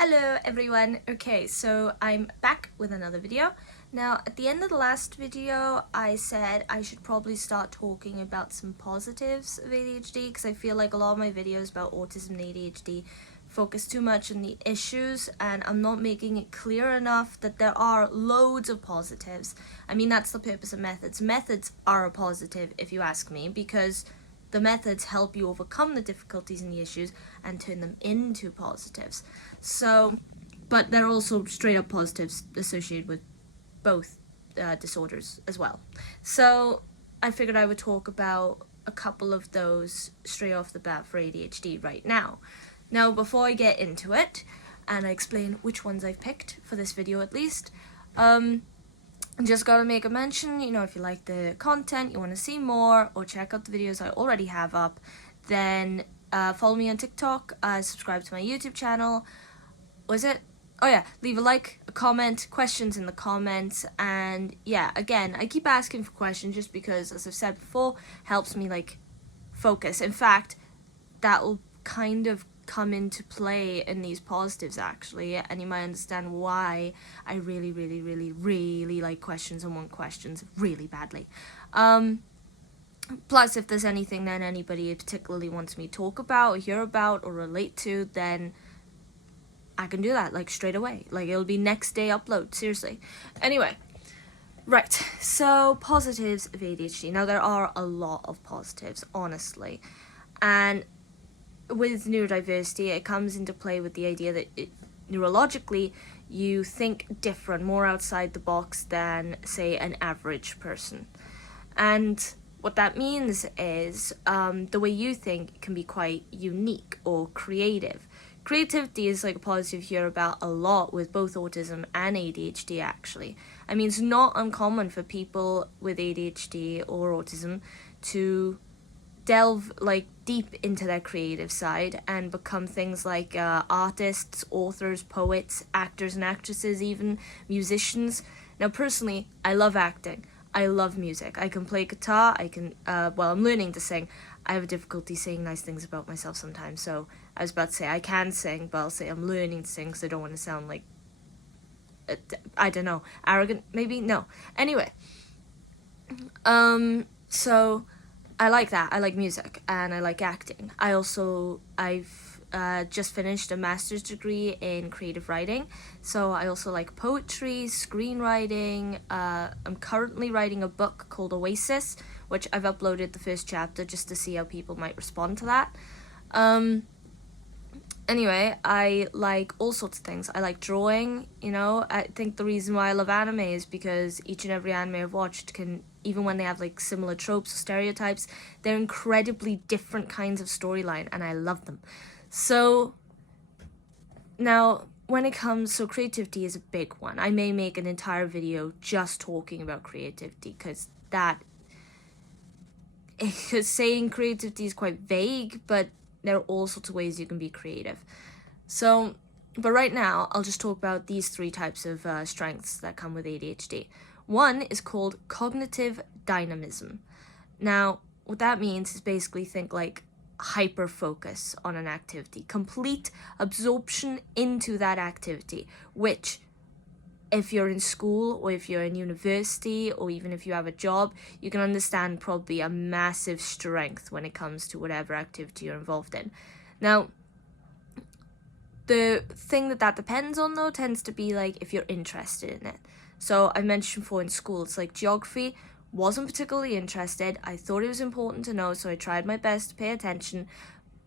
Hello everyone. Okay, so I'm back with another video. Now, at the end of the last video, I said I should probably start talking about some positives of ADHD because I feel like a lot of my videos about autism and ADHD focus too much on the issues and I'm not making it clear enough that there are loads of positives. I mean, that's the purpose of methods. Methods are a positive, if you ask me, because the methods help you overcome the difficulties and the issues and turn them into positives. So, but there are also straight up positives associated with both disorders as well. So I figured I would talk about a couple of those straight off the bat for ADHD right now. Now, before I get into it, and I explain which ones I've picked for this video at least, just gotta make a mention, if you like the content, you want to see more, or check out the videos I already have up, then follow me on TikTok, subscribe to my YouTube channel. Leave a like, a comment, questions in the comments, and yeah, again, I keep asking for questions just because, as I've said before, helps me focus. In fact, that will kind of come into play in these positives actually, and you might understand why I really like questions and want questions really badly. Plus, if there's anything that anybody particularly wants me to talk about or hear about or relate to, then I can do that straight away. It'll be next day upload, seriously. Anyway, right, so positives of ADHD. Now, there are a lot of positives, honestly, and with neurodiversity, it comes into play with the idea that neurologically, you think different, more outside the box than, say, an average person. And what that means is the way you think can be quite unique or creative. Creativity is a positive you hear about a lot with both autism and ADHD, actually. I mean, it's not uncommon for people with ADHD or autism to delve deep into their creative side and become things like artists, authors, poets, actors and actresses, even musicians. Now, personally, I love acting. I love music. I can play guitar. I'm learning to sing. I have a difficulty saying nice things about myself sometimes, so I was about to say I can sing, but I'll say I'm learning to sing because I don't want to sound I don't know, arrogant, maybe? No. Anyway, so I like that. I like music and I like acting. I've just finished a master's degree in creative writing, so I also like poetry, screenwriting. I'm currently writing a book called Oasis, which I've uploaded the first chapter just to see how people might respond to that. Anyway, I like all sorts of things. I like drawing, I think the reason why I love anime is because each and every anime I've watched can, even when they have similar tropes or stereotypes, they're incredibly different kinds of storyline, and I love them. So now, when it comes, so creativity is a big one. I may make an entire video just talking about creativity because saying creativity is quite vague, but there are all sorts of ways you can be creative. So, but right now, I'll just talk about these three types of strengths that come with ADHD. One is called cognitive dynamism. Now, what that means is basically think hyper-focus on an activity, complete absorption into that activity, which, if you're in school or if you're in university or even if you have a job, you can understand probably a massive strength when it comes to whatever activity you're involved in. Now, the thing that depends on, though, tends to be if you're interested in it. So I mentioned before in school, it's geography, wasn't particularly interested. I thought it was important to know, so I tried my best to pay attention,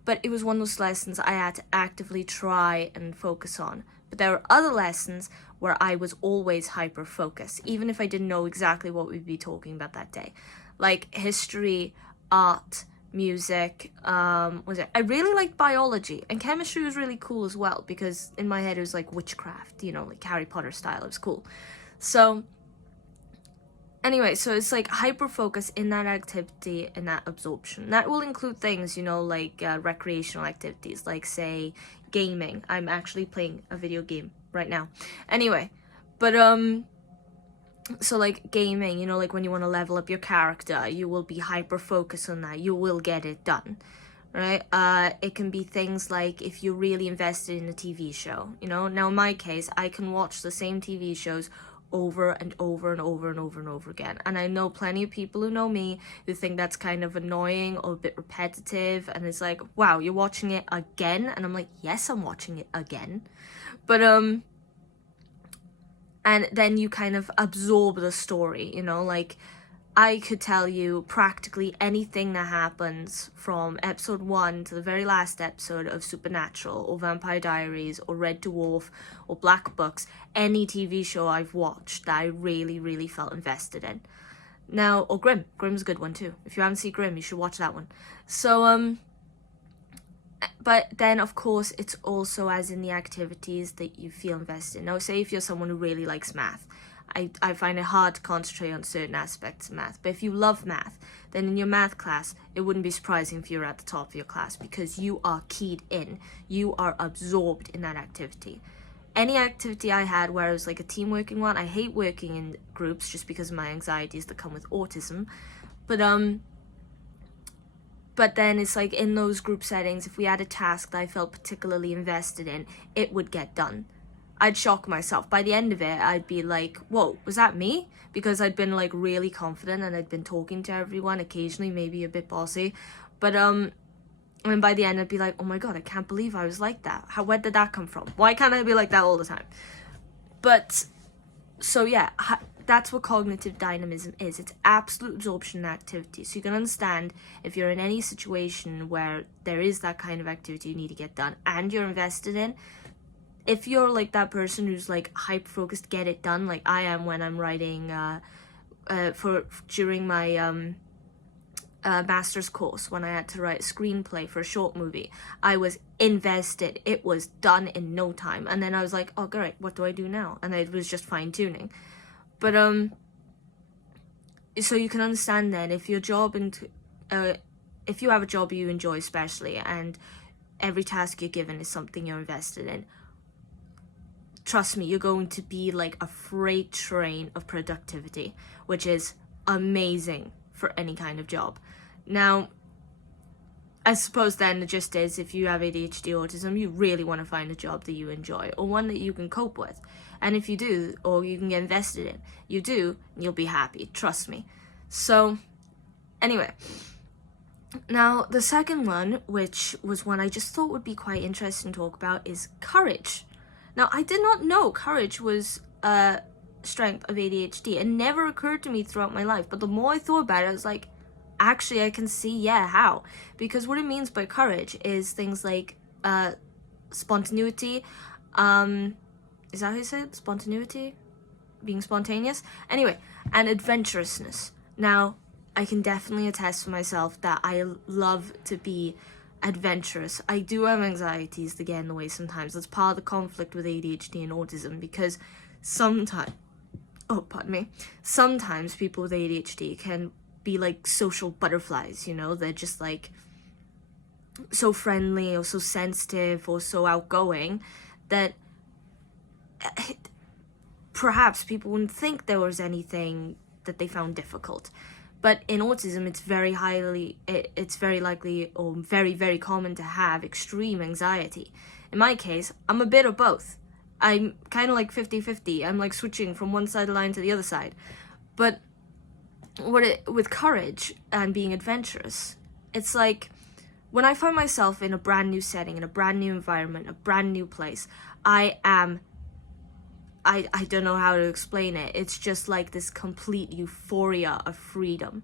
but it was one of those lessons I had to actively try and focus on. But there were other lessons where I was always hyper-focused, even if I didn't know exactly what we'd be talking about that day. Like history, art, music, I really liked biology, and chemistry was really cool as well, because in my head it was witchcraft, Harry Potter style, it was cool. So, anyway, so it's hyper-focus in that activity and that absorption. That will include things, recreational activities, say, gaming. I'm actually playing a video game right now. Anyway, but, so gaming, when you want to level up your character, you will be hyper-focused on that. You will get it done, right? It can be things like if you're really invested in a TV show, you know. Now in my case, I can watch the same TV shows over and over and over and over and over again. And I know plenty of people who know me who think that's kind of annoying or a bit repetitive, and it's like, wow, you're watching it again? And I'm like, yes, I'm watching it again. But and then you kind of absorb the story, you know, like I could tell you practically anything that happens from episode 1 to the very last episode of Supernatural or Vampire Diaries or Red Dwarf or Black Books, any TV show I've watched that I really, really felt invested in. Now, or Grimm. Grimm's a good one too. If you haven't seen Grimm, you should watch that one. So, but then of course it's also as in the activities that you feel invested in. Now, say if you're someone who really likes math, I find it hard to concentrate on certain aspects of math. But if you love math, then in your math class, it wouldn't be surprising if you're at the top of your class because you are keyed in. You are absorbed in that activity. Any activity I had where it was like a team working one, I hate working in groups just because of my anxieties that come with autism. But then it's like in those group settings, if we had a task that I felt particularly invested in, it would get done. I'd shock myself. By the end of it, I'd be like, whoa, was that me? Because I'd been like really confident and I'd been talking to everyone, occasionally maybe a bit bossy. But and by the end I'd be like, oh my god, I can't believe I was like that. Where did that come from? Why can't I be like that all the time? But, so yeah, that's what cognitive dynamism is. It's absolute absorption in activity. So you can understand if you're in any situation where there is that kind of activity you need to get done and you're invested in, if you're like that person who's like hyper focused, get it done, like I am when I'm writing during my master's course, when I had to write a screenplay for a short movie, I was invested. It was done in no time. And then I was like, oh great, what do I do now? And it was just fine tuning. But so you can understand then if your job if you have a job you enjoy especially, and every task you're given is something you're invested in, trust me, you're going to be like a freight train of productivity, which is amazing for any kind of job. Now, I suppose then the gist is if you have ADHD autism, you really want to find a job that you enjoy or one that you can cope with. And if you do, or you can get invested in, you do, you'll be happy, trust me. So, anyway. Now, the second one, which was one I just thought would be quite interesting to talk about, is courage. Now, I did not know courage was a strength of ADHD. It never occurred to me throughout my life. But the more I thought about it, I was like, actually, I can see, yeah, how. Because what it means by courage is things like spontaneity. Is that how you say it? Spontaneity? Being spontaneous? Anyway, and adventurousness. Now, I can definitely attest for myself that I love to be adventurous. I do have anxieties that get in the way sometimes. That's part of the conflict with ADHD and autism, because sometimes people with ADHD can be like social butterflies, you know? They're just like so friendly or so sensitive or so outgoing that perhaps people wouldn't think there was anything that they found difficult. But in autism, it's very likely or very, very common to have extreme anxiety. In my case, I'm a bit of both. I'm kind of like 50-50. I'm like switching from one side of the line to the other side. But with courage and being adventurous, it's like when I find myself in a brand new setting, in a brand new environment, a brand new place, I don't know how to explain it. It's just like this complete euphoria of freedom.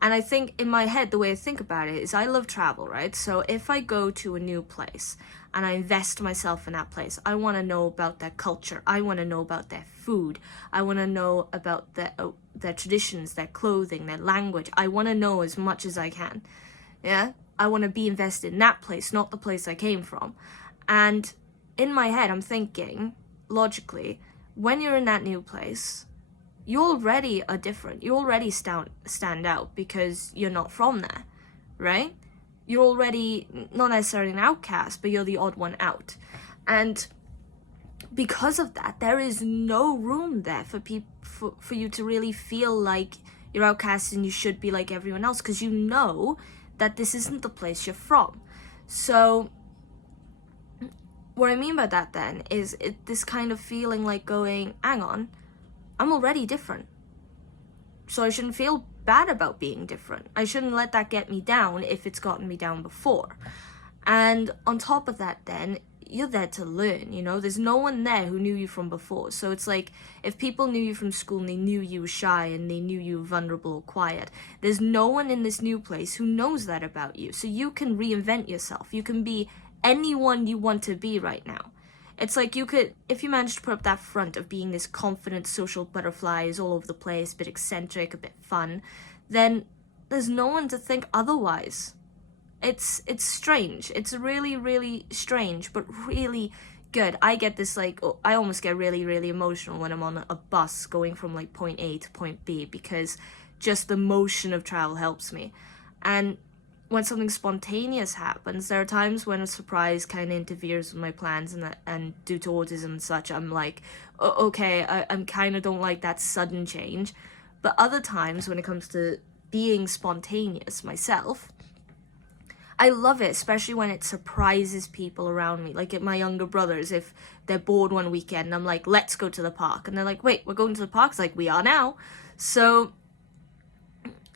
And I think in my head, the way I think about it is I love travel, right? So if I go to a new place and I invest myself in that place, I want to know about their culture. I want to know about their food. I want to know about their traditions, their clothing, their language. I want to know as much as I can. Yeah? I want to be invested in that place, not the place I came from. And in my head, I'm thinking, logically, when you're in that new place, you already are different. You already stand out because you're not from there, right? You're already not necessarily an outcast, but you're the odd one out. And because of that, there is no room there for you to really feel like you're outcast and you should be like everyone else, because you know that this isn't the place you're from. So what I mean by that then is this kind of feeling like going, hang on, I'm already different. So I shouldn't feel bad about being different. I shouldn't let that get me down if it's gotten me down before. And on top of that then, you're there to learn, you know? There's no one there who knew you from before. So it's like, if people knew you from school and they knew you were shy and they knew you were vulnerable or quiet, there's no one in this new place who knows that about you. So you can reinvent yourself. You can be anyone you want to be right now. It's like you could, if you manage to put up that front of being this confident social butterfly, is all over the place, a bit eccentric, a bit fun, then there's no one to think otherwise. It's strange. It's really, really strange, but really good. I get this, like, I almost get really, really emotional when I'm on a bus going from like point A to point B, because just the motion of travel helps me. And when something spontaneous happens, there are times when a surprise kind of interferes with my plans, and due to autism and such, I'm like, okay, I'm kind of don't like that sudden change. But other times when it comes to being spontaneous myself, I love it, especially when it surprises people around me. Like at my younger brothers, if they're bored one weekend, I'm like, let's go to the park. And they're like, wait, we're going to the park? It's like, we are now. So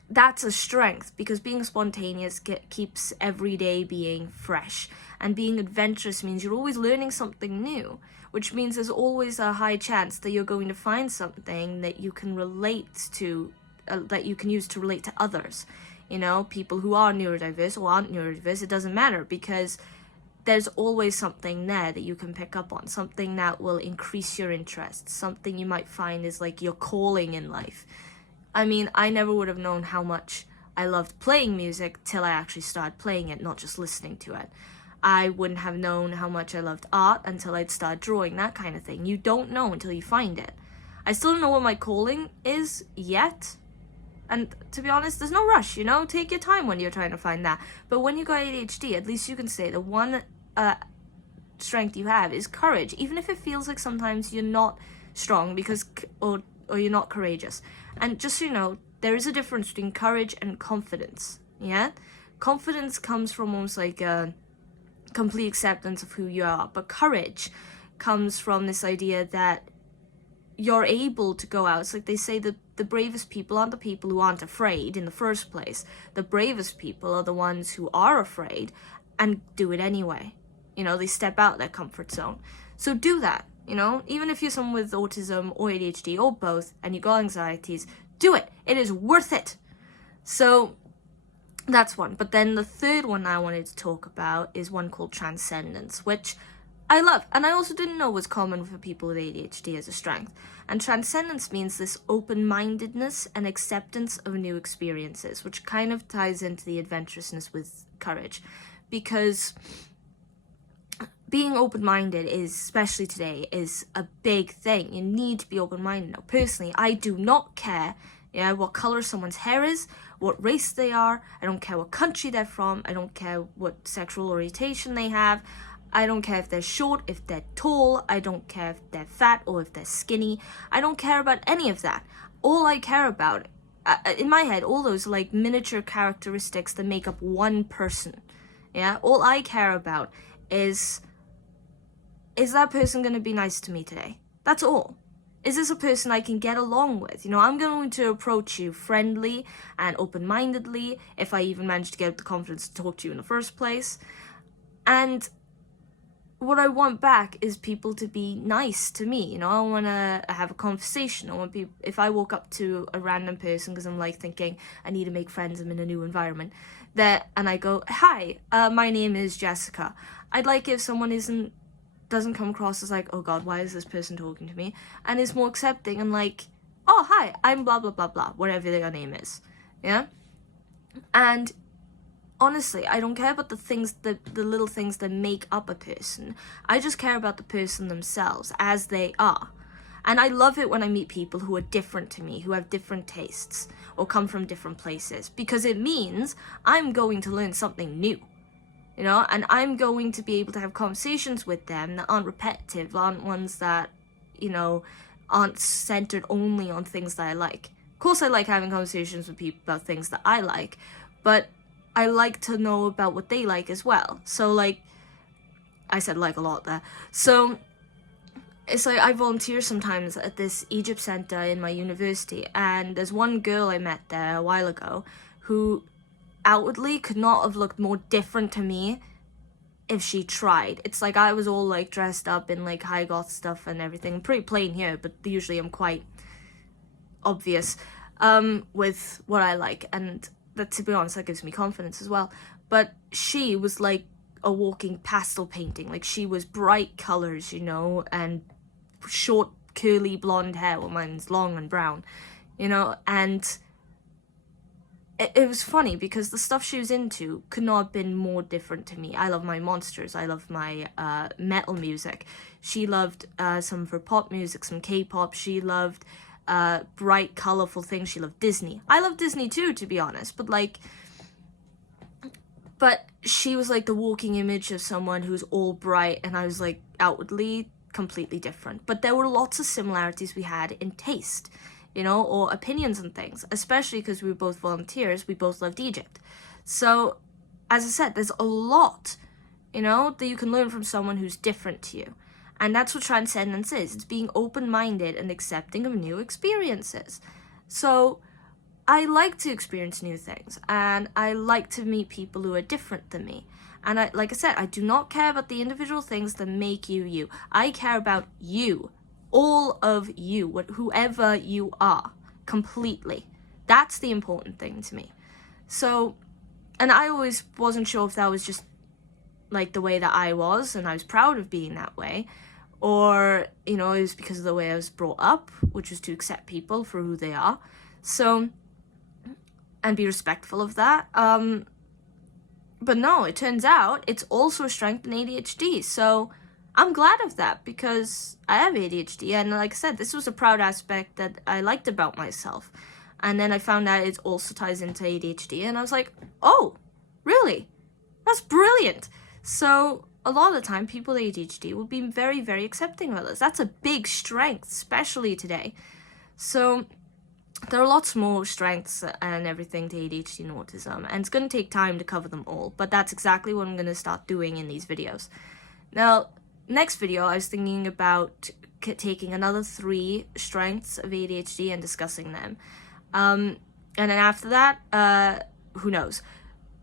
that's a strength, because being spontaneous keeps every day being fresh. And being adventurous means you're always learning something new, which means there's always a high chance that you're going to find something that you can relate to, that you can use to relate to others. You know, people who are neurodiverse or aren't neurodiverse, it doesn't matter, because there's always something there that you can pick up on, something that will increase your interest, something you might find is like your calling in life. I mean, I never would have known how much I loved playing music till I actually started playing it, not just listening to it. I wouldn't have known how much I loved art until I'd start drawing, that kind of thing. You don't know until you find it. I still don't know what my calling is yet. And to be honest, there's no rush, you know? Take your time when you're trying to find that. But when you got ADHD, at least you can say the one strength you have is courage. Even if it feels like sometimes you're not strong because or you're not courageous. And just so you know, there is a difference between courage and confidence, yeah? Confidence comes from almost like a complete acceptance of who you are. But courage comes from this idea that you're able to go out. It's like they say that the bravest people aren't the people who aren't afraid in the first place. The bravest people are the ones who are afraid and do it anyway. You know, they step out their comfort zone. So do that, you know? Even if you're someone with autism or ADHD or both and you got anxieties, do it. It is worth it. So that's one. But then the third one I wanted to talk about is one called transcendence, which I love, and I also didn't know was common for people with ADHD as a strength. And transcendence means this open-mindedness and acceptance of new experiences, which kind of ties into the adventurousness with courage. Because being open-minded is, especially today, is a big thing. You need to be open-minded. Now, personally, I do not care what color someone's hair is, what race they are. I don't care what country they're from. I don't care what sexual orientation they have. I don't care if they're short, if they're tall. I don't care if they're fat or if they're skinny. I don't care about any of that. All I care about, in my head, all those like miniature characteristics that make up one person. Yeah, all I care about is that person going to be nice to me today? That's all. Is this a person I can get along with? You know, I'm going to approach you friendly and open-mindedly, if I even manage to get the confidence to talk to you in the first place. And what I want back is people to be nice to me. You know, I want to have a conversation. I want people, if I walk up to a random person because I'm like thinking I need to make friends, I'm in a new environment, and I go, hi, my name is Jessica. I'd like if someone doesn't come across as like, oh god, why is this person talking to me? And is more accepting and like, oh hi, I'm blah blah blah blah, whatever their name is. Yeah? And honestly, I don't care about the little things that make up a person. I just care about the person themselves as they are. And I love it when I meet people who are different to me, who have different tastes, or come from different places, because it means I'm going to learn something new, you know, and I'm going to be able to have conversations with them that aren't repetitive, aren't ones that, you know, aren't centered only on things that I like. Of course, I like having conversations with people about things that I like, but I like to know about what they like as well. So like, I said like a lot there. So it's like I volunteer sometimes at this Egypt center in my university, and there's one girl I met there a while ago who outwardly could not have looked more different to me if she tried. It's like I was all like dressed up in like high goth stuff and everything. I'm pretty plain here, but usually I'm quite obvious with what I like, and that, to be honest, that gives me confidence as well. But she was like a walking pastel painting. Like, she was bright colors, you know, and short curly blonde hair. Well, mine's long and brown, you know. And it was funny because the stuff she was into could not have been more different to me. I love my monsters. I love my metal music. She loved some of her pop music, some K-pop. She loved bright, colorful things. She loved Disney. I love Disney too, to be honest. But she was like the walking image of someone who's all bright, and I was like outwardly completely different. But there were lots of similarities we had in taste, you know, or opinions and things, especially because we were both volunteers. We both loved Egypt. So, as I said, there's a lot, you know, that you can learn from someone who's different to you. And that's what transcendence is. It's being open-minded and accepting of new experiences. So, I like to experience new things, and I like to meet people who are different than me. And like I said, I do not care about the individual things that make you you. I care about you. All of you, whoever you are, completely. That's the important thing to me. So, and I always wasn't sure if that was just like the way that I was, and I was proud of being that way, or, you know, it was because of the way I was brought up, which was to accept people for who they are. So, and be respectful of that. But no, it turns out it's also a strength in ADHD. So I'm glad of that, because I have ADHD, and like I said, this was a proud aspect that I liked about myself. And then I found out it also ties into ADHD, and I was like, oh, really? That's brilliant. So a lot of the time, people with ADHD will be very, very accepting of others. That's a big strength, especially today. So there are lots more strengths and everything to ADHD and autism, and it's going to take time to cover them all, but that's exactly what I'm going to start doing in these videos. Now, next video, I was thinking about taking another 3 strengths of ADHD and discussing them. And then after that, who knows?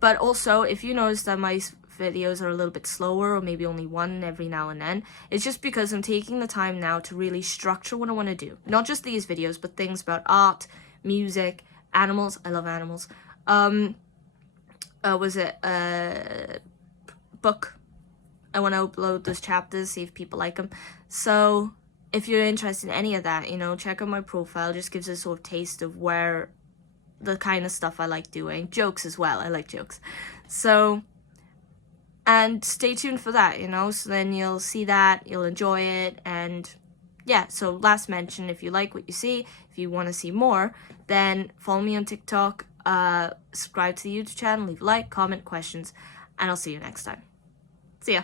But also, if you notice that my videos are a little bit slower, or maybe only one every now and then, it's just because I'm taking the time now to really structure what I want to do. Not just these videos, but things about art, music, animals. I love animals. Book. I want to upload those chapters, see if people like them. So if you're interested in any of that, you know, check out my profile. It just gives a sort of taste of where the kind of stuff I like doing. Jokes as well. I like jokes. So, and stay tuned for that, you know, so then you'll see that, you'll enjoy it, and yeah, so last mention, if you like what you see, if you want to see more, then follow me on TikTok, subscribe to the YouTube channel, leave a like, comment, questions, and I'll see you next time. See ya.